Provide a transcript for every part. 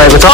रहेको छ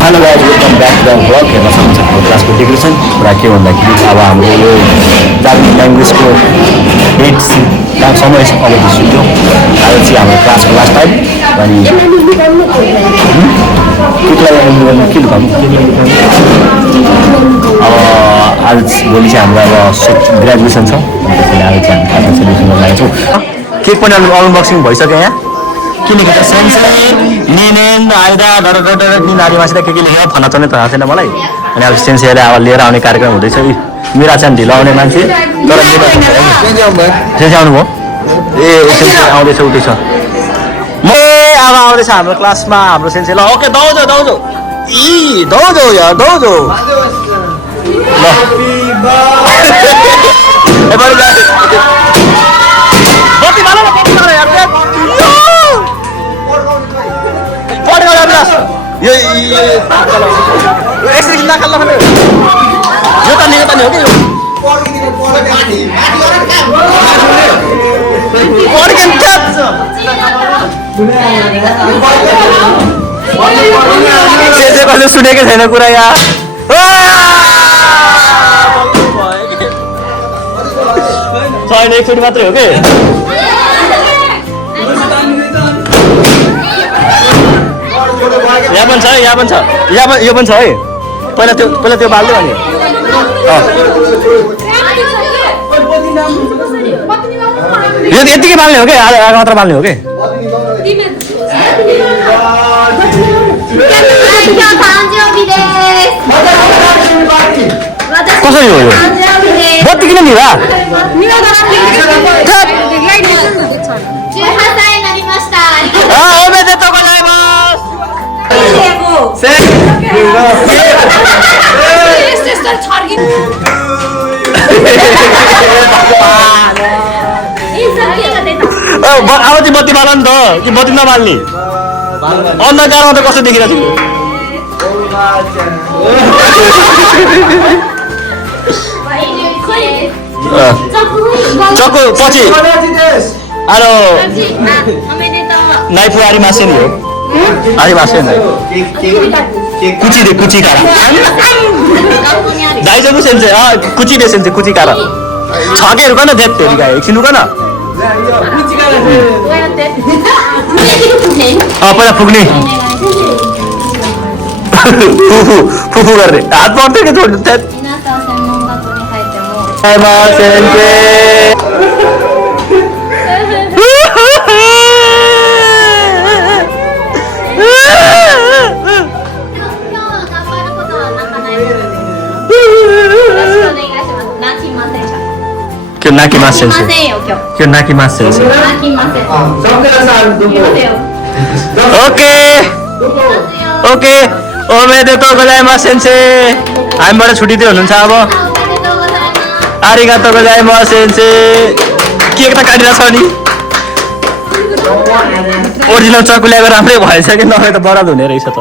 hello guys welcome back to the vlog हेर्न सक्नुहुन्छ हाम्रो क्लासको डेकोरेसन र के भन्दाखेरि अब हाम्रो यो जापानिज ल्याङ्ग्वेजको 8 समय अवधि सुन्यो आज चाहिँ हाम्रो क्लासको लास्ट टाइम अनि के अब आज भोलि चाहिँ हाम्रो अब ग्रेजुएसन छ त्यसैले आज चाहिँ हामी खाना सेलिब्रेसन गर्न लागेको छौँ केक पनि अनबक्सिङ भइसक्यो यहाँ किनेको त सेन्सेन निनेन आइदा निनारीमासित के लेखेर भन्न चाहिँ थाहा छैन मलाई अनि अब सेन्सेले अब लिएर आउने कार्यक्रम हुँदैछ मेरा चाहिँ ढिलो आउने मान्छे तर सेन्से आउनुभयो ए सेन्से आउँदैछ उठ्दैछ म अब आउँदैछ हाम्रो क्लासमा हाम्रो सेन्से ल ओके दौजो दौजो इ दौजो यार दौजो ल बत्ती बाला बत्ती बाला यार यो एकछिन नखाल्ला भने यो त नि हो कि यो अर्गन क्याप सेसे कसले सुनेकै छैन कुरा यहाँ छैन एकचोटि मात्रै हो कि यहाँ पनि छ यो पनि छ है पहिला त्यो बाल्दै अनि यो यतिकै बाल्ने हो कि आधा मात्र बाल्ने हो कि कसरी हो यो बत्ती किन नि भा अब चाहिँ बत्ती बाल नि त कि बत्ती नबाल्ने अन्धकारमा त कस्तो देखिरहेको थियो चक्कु पछि अरे नाइफु आरी मासे नि हो आरी मासे नि कुची दे कुची कारा जाइजको सेन्से कुची दे सेन्से कुची कारा छके रुक न देत तेरी गाय एकछिन रुक न पहिला फुक्ने फुफु गर्ने हात पर्दै के छोड्नु sensei Que naki mas sensei. Que naki mas sensei. Okay. Okay. Omedetou gozaimasu sensei. हामीबाट छुट्टी दिनु हुनुहुन्छ अब आरिगातो गोजाइमासु सेन्से केक त काटिरहेछ नि ओरिजिनल चक्कु ल्याएर राम्रै भएछ कि नभए त बराद हुने रहेछ त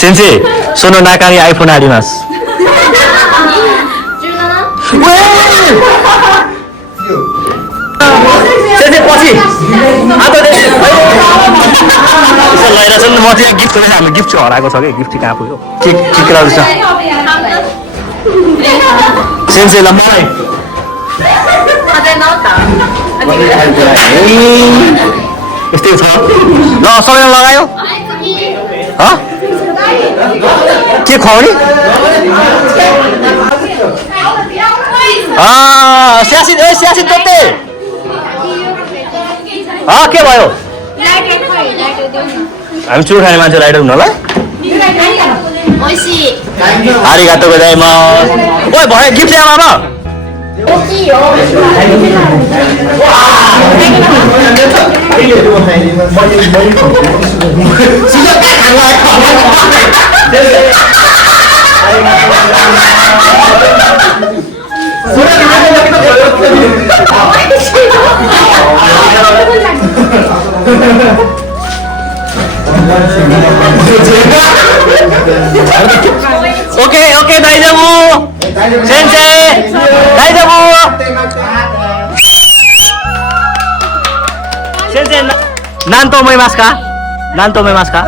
सेन्से सोनो नाकारी आइफोन आरिमास सेन्से पछि लगाइरहेछ नि म चाहिँ गिफ्ट हामी गिफ्ट चाहिँ हराएको छ कि गिफ्ट कहाँ पुग्यो केक राख्छ सेन्से ल मलाई यस्तै छ ल सबैले लगायो के खुवाउने स्यासी तोते के भयो हामी चुर खाने मान्छे लाइटर हुनु होला आरिगातो गोजाइमासु ओइ भयो गिफ्ट ल्याऊ बाबा 오케이, 오케이, 다이자부! 센세! 다이자부! 센세, 난と思いますか? 난と思いますか?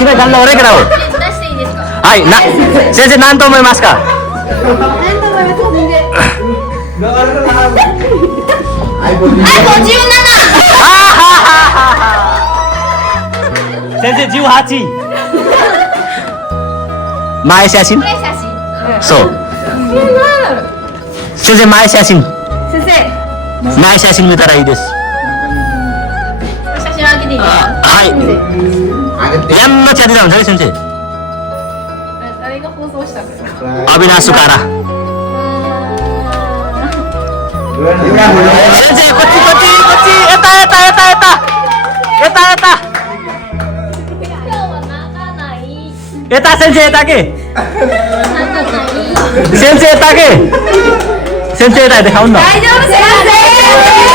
違い、なんの俺からを。はい、先生、なんと思いますか? 先生18前写真そう先生前写真前写真見たらいいです写真開けていいですかはいやんのチャリダウン誰先生誰が放送したんですかアビナスから先生こっちこっちこっちやったやったやったやったやったやったやった先生だけ先生だけ先生だけ買うの大丈夫先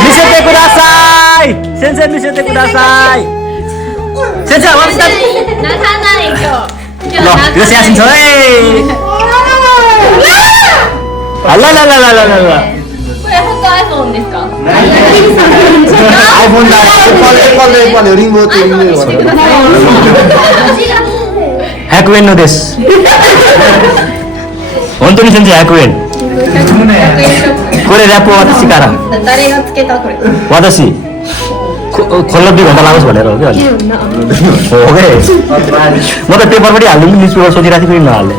見せてください先生見せてください先生私たち生泣かない今日 no yo se hacen soy ala la la la la la これ本当 iPhone ですか iPhone だAppleリモートリモート100円のです本当に先生100円これラップ私から誰がつけたこれ私컬러비 भन्दा लाग्छ भनेर हो कि अहिले हो के म त पेपर पनि हाल्नु न्युज पेपर सोचिरहेको थिएँ फेरि नहाल्ने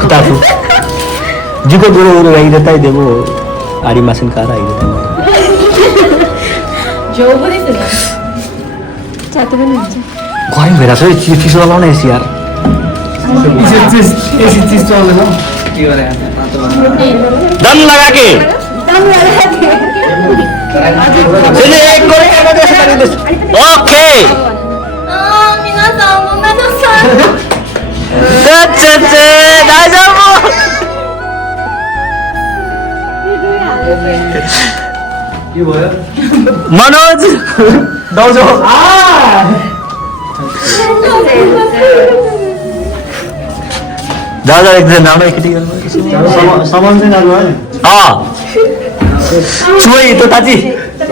खुताफु जिको गुरु गुरु गाई देता ही देवो आरी मासिन कार आई देता 丈夫ですねちゃんと見るんじゃ गरम भइरहेको छ है चिसो लाउन एसी यार दम लगा के चलिए एक गोली का देश कर दे ओके あー皆さんごめんなさい 大丈夫 मनोज दाउजो दादा एकजना नाम एकटी सामान चाहिँ नाल्नु है छोई तो ताजी 私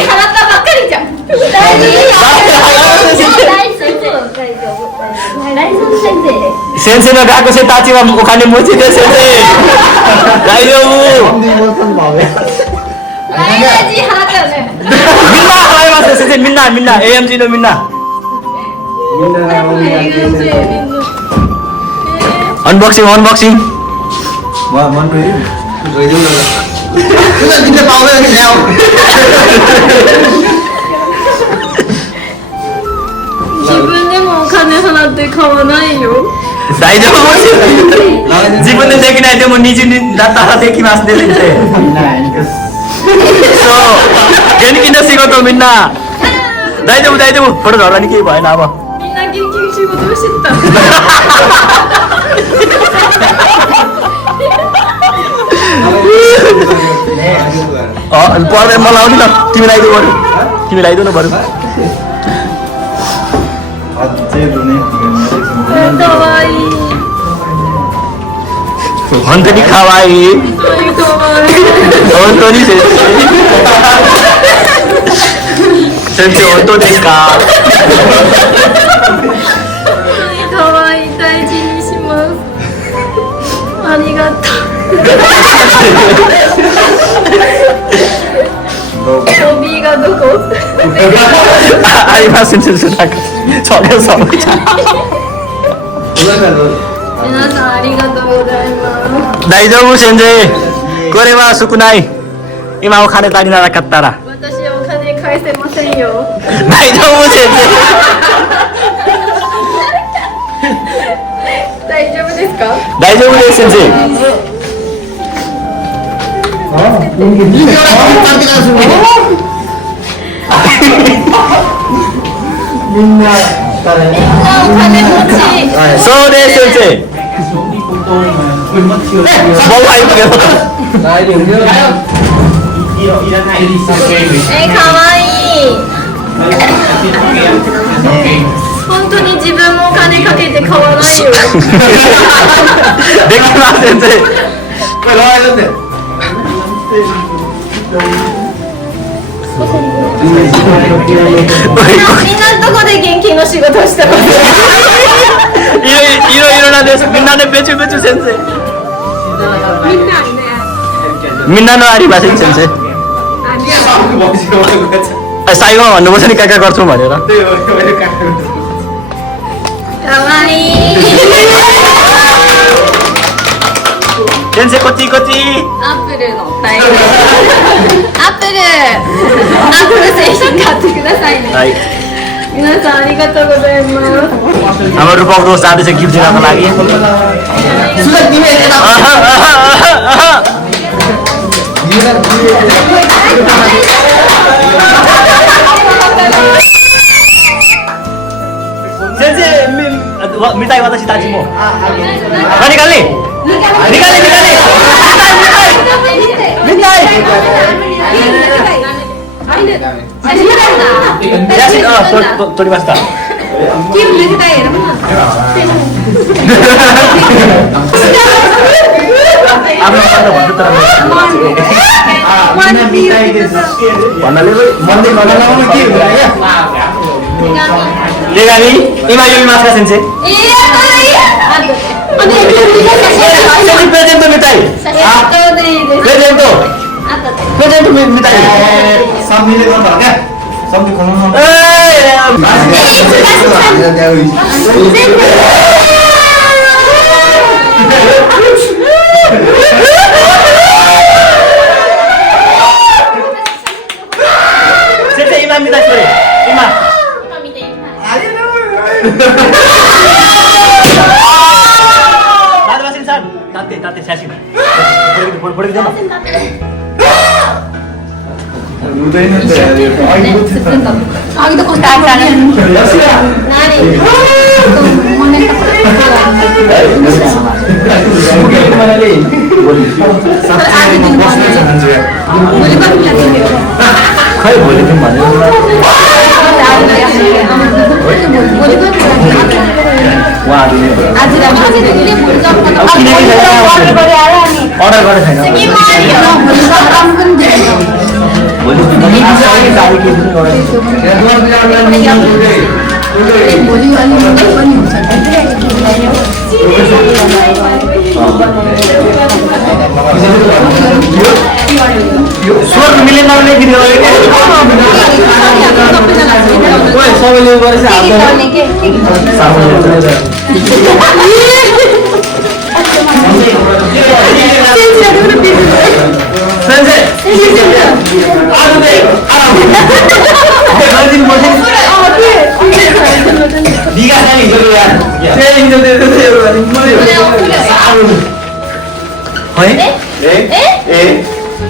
払ったばっかりじゃん大丈夫先生 先生の学生たちはお金持ちです先生大丈夫ライナー G 払ったよねみんな払いますよ先生みんな AMG のみんなअनबॉक्सिंग अनबॉक्सिंग वाह मन गइदिउ न किन पाउँदैन कि ल्याऊ大丈夫自分でできないでも虹になったらできますね先生そう元気な仕事みんな大丈夫大丈夫これだらにけばいなばみんな元気に仕事をしてた पर्दैन मलाई आउनु न तिमीलाई आइदो बरु तिमीलाई आइदो न बरु本当に可愛い本当に先生先生本当ですか可愛い大事にしますありがとう 帯がどこ あります先生なんか저래서皆さんありがとうございます大丈夫先生これは少ない今お金足りなかったら私はお金返せませんよ大丈夫先生大丈夫ですか大丈夫です先生みんなお金持ちそうです先生僕は言うけどかわいい本当に 데키마스 센세. 왜 나와야 돼? みんなのとこで現金の仕事をしたこと 이러なんです。みんなでベチュベチュ先生。みんなのありません先生。 साइगोमा भन्नुपर्छ नि काका गर्छौँ भनेर かわいい 先生こっちこっち。アップルのタイムアップル製品買ってくださいね はい。皆さんありがとうございます हाम्रो रूपक दोस्त जाँदैछ गिफ्ट दिनको लागि। सुधा तिमी यता先生मिठाई वातासी ताजी म निकाल्ने निकाल्ने निकाल्ने तोडी बस्ता लेगानी इमा यो मास्का सेन्से प्रेजेंट तो मिठाई प्रेजेंट तो मिठाई सामने गर्नु क्या सामने खानु सेन्से इमा मिठाई छोरे इमा दादा बसिन सर ताते ताते स्यासिन पढेको देन खै भोलि तिमी भन्यो अर्डर गरेको छैन स्वर मिलेन नै दिने सबैले गरेछ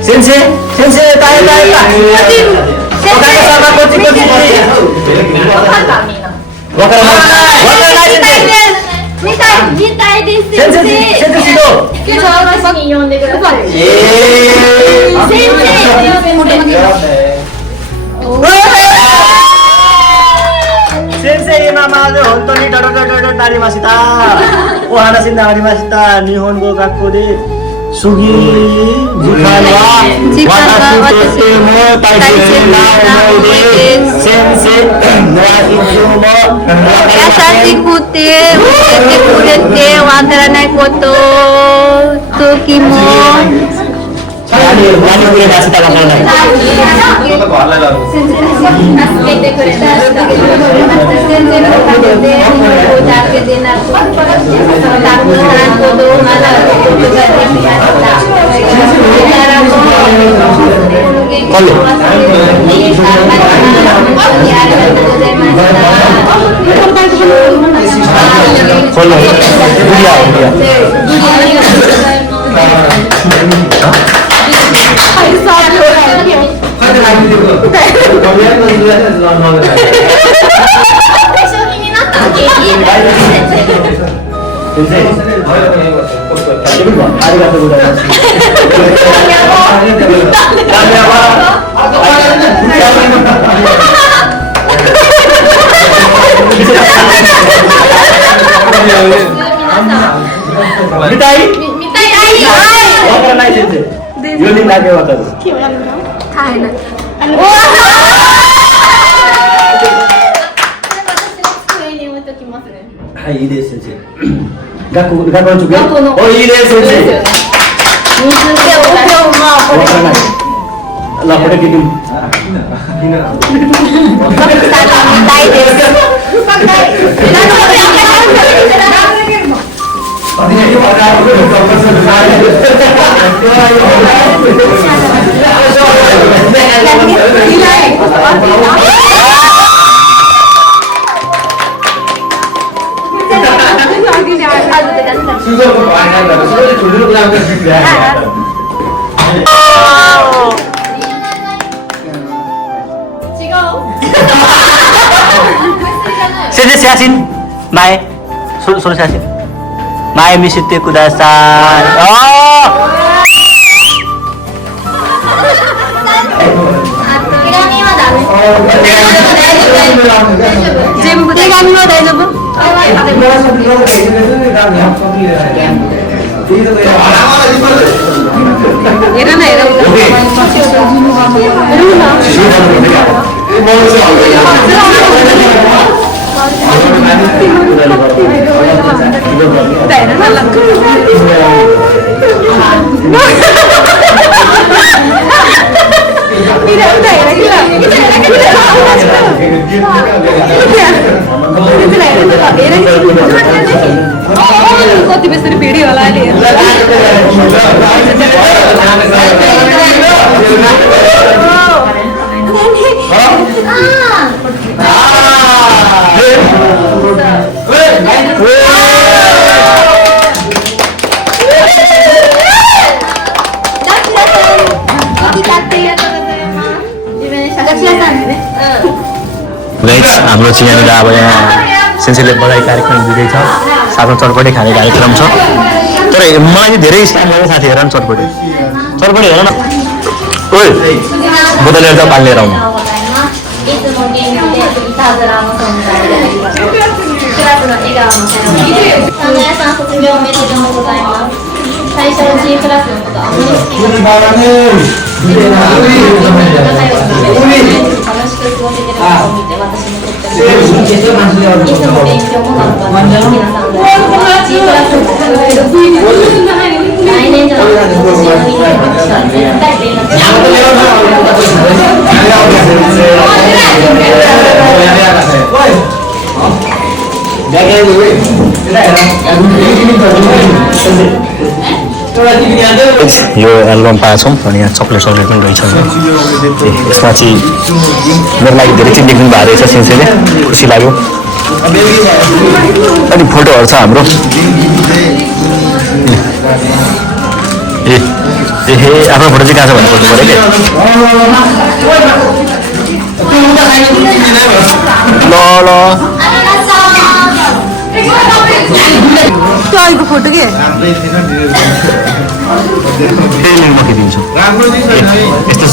सेन्से सेन्से ताय ताय先生今まで本当にドロドロドロになりましたお話になりました日本語学校で次時間は私とても大切な思いです先生はいつも優しくて教えてくれてわからないこと時も何を出したかわからない 네. मिठाई मिठाई आई वापर नाही दिन्छ यो दिन लाग्यो वापर खाएन हाई इले सेन्से गाको चुके ओ इले सेन्से ल फोटो खिच्नु Sini siasin, Mai, suruh siasin. Mai misitu kudasai. Oh. कति बेसरी भिडी होला अहिले हाम्रो चाहिँ यहाँनिर अब यहाँ सेन्सेले बधाई कार्यक्रम दिँदैछ साथमा चटपटी खाने कार्यक्रम छ तर मलाई चाहिँ धेरै स्क्याम गरेर साथी हेर न चटपटी हेर न ओइ बोतल लिएर पानी लिएर आउनु यो एल्बम पाएको छौँ अनि यहाँ चक्लेट पनि रहेछ यसमा चाहिँ मेरो लागि धेरै चाहिँ लेख्नु भएको रहेछ सेन्सेले खुसी लाग्यो अनि फोटोहरू छ हाम्रो ए आफ्नो फोटो चाहिँ कहाँ छ भन्नु पर्छ पऱ्यो त्यो अहिलेको फोटो के म खिचिदिन्छु यस्तो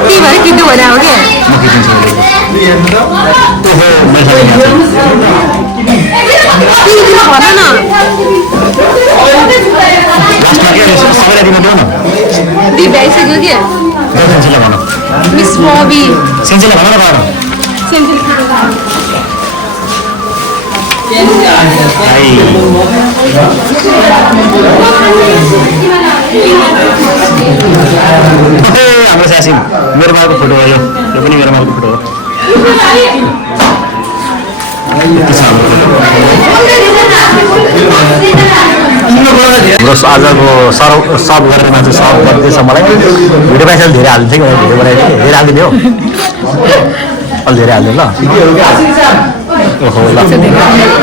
त्यही भएर किन्नु भने हो क्या म खिचिदिन्छु भन न सबैलाई दिन देऊ न दी भ्याइसक्यो के सेन्सेलाई भन मिस बबी सेन्सेलाई भन न भन हाम्रो सासिन मेरो माको फोटो हो यो पनि मेरो माको फोटो हो हाम्रो आजको सर्भ गरेर मान्छे सर्भ गर्दैछ मलाई भिडियो पैसा धेरै हालिदिन्छ कि भिडियो बनाइदियो धेरै हालिदिने हो अलि धेरै हालिदियो ल ओहो ल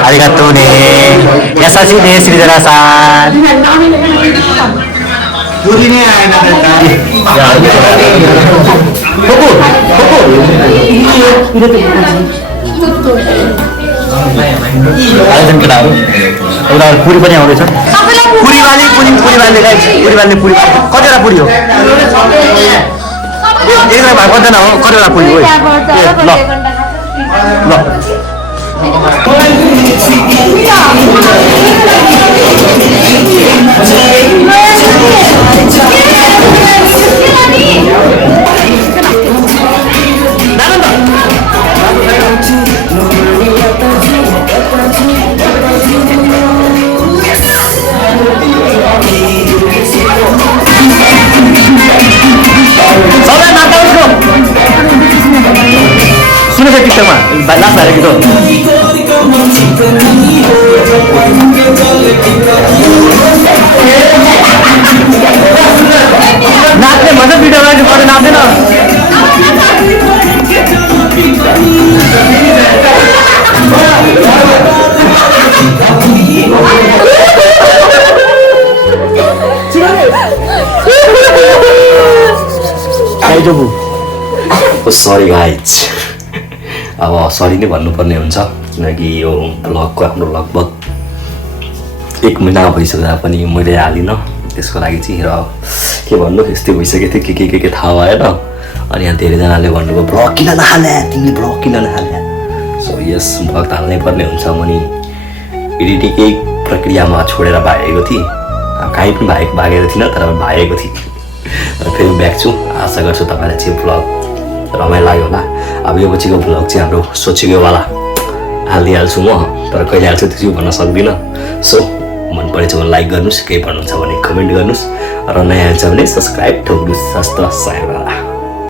आरिगातो ने यासासी ने सृजना-san दुदिने आएन आयोजन केटाहरू एउटा पुरी पनि आउँदैछ पुरी बाल्ने पुरी कतिवटा पुरी हो एकजना भाग गर्दैन हो कतिवटा पुरी हो ल ल नाच्ने भन्छ भिडियोमा पनि नाच्दैन सरी गाइज अब सरी नै भन्नुपर्ने हुन्छ किनकि यो भ्लगको आफ्नो लगभग 1 महिना भइसक्दा पनि मैले हालिनँ त्यसको लागि चाहिँ र के भन्नु यस्तै भइसकेको थियो के थाहा भएन अनि यहाँ धेरैजनाले भन्नुभयो भ्लग किन नहाले तिमीले भ्लग किन नहाले सो यस भ्लग त हाल्नै पर्ने हुन्छ अनि एडिटिङकै प्रक्रियामा छोडेर भागेको थिएँ अब कहीँ पनि भागेको थिइनँ तर भागेको थिएँ फेरि ब्याक छु आशा गर्छु तपाईँलाई चाहिँ भ्लग रमाइलो लाग्यो होला अब यो पछिको भ्लग चाहिँ हाम्रो सोचेकोवाला हालिदिइहाल्छु म तर कहिले हाल्छु त्यो चाहिँ भन्न सक्दिनँ सो मन परेछ भने लाइक गर्नुहोस् केही भन्नुहुन्छ भने कमेन्ट गर्नुहोस् र नयाँ हुन्छ भने सब्सक्राइब ठोक्नुहोस् हस्त सायद